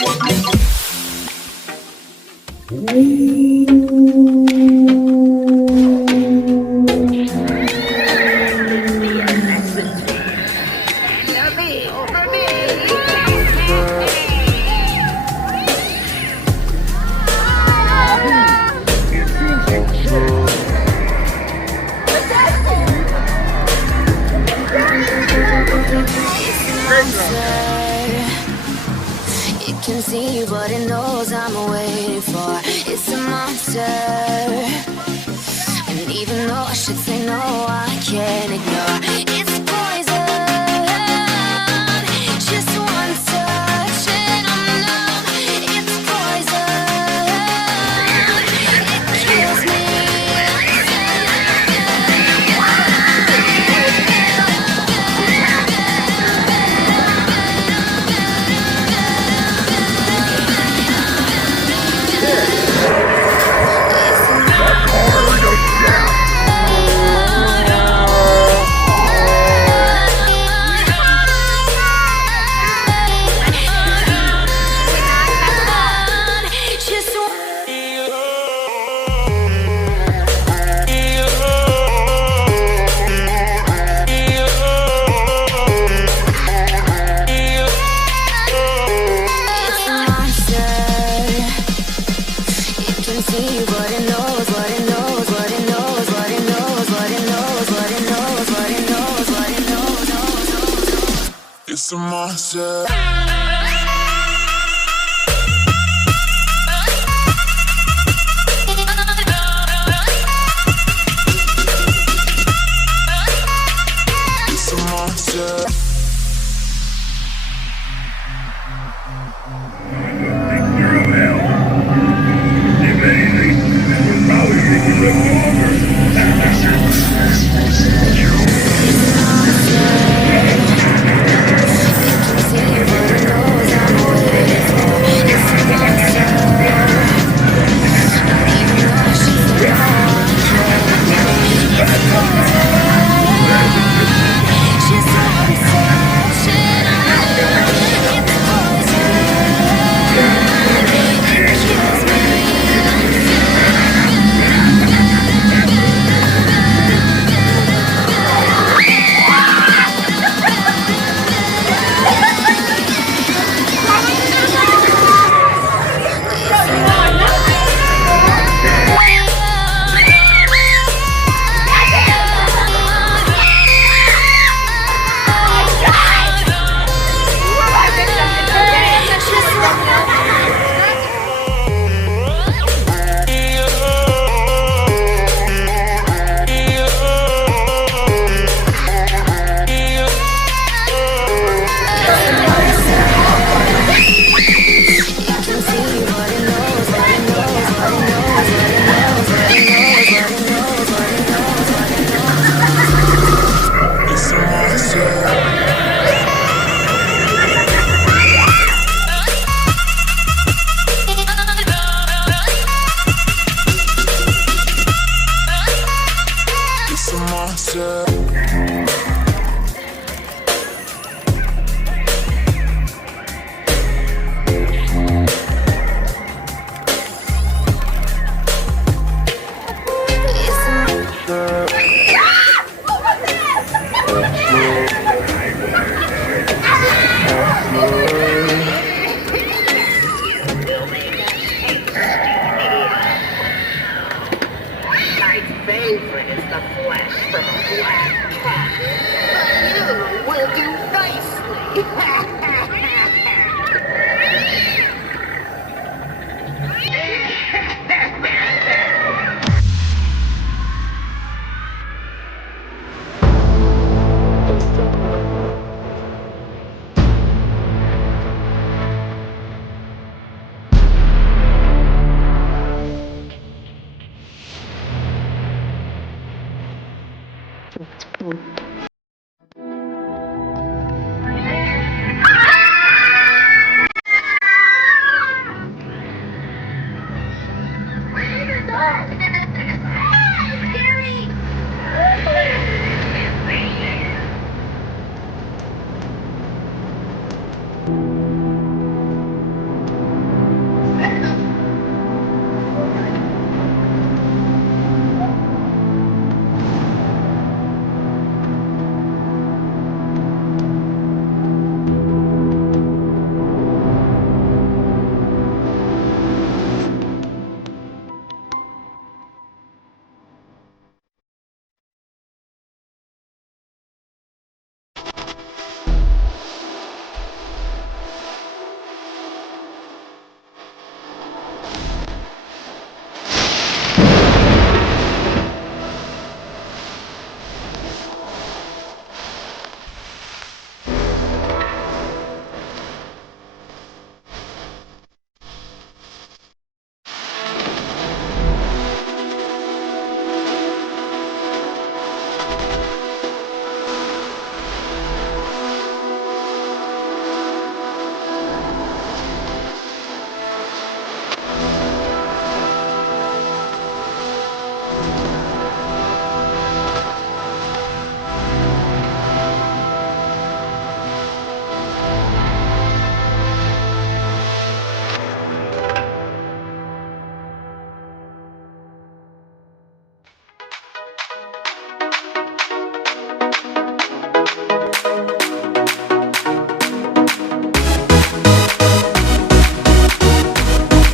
It can see what it knows I'm waiting for. It's a monster, and even though I should say no, I can't ignore. It's poison, just one touch and I'm numb. It's poison, it kills me. See what it knows, what it knows, what it knows, what it knows, what it knows, what it knows, what it knows, what it knows. It's a monster. It's a monster.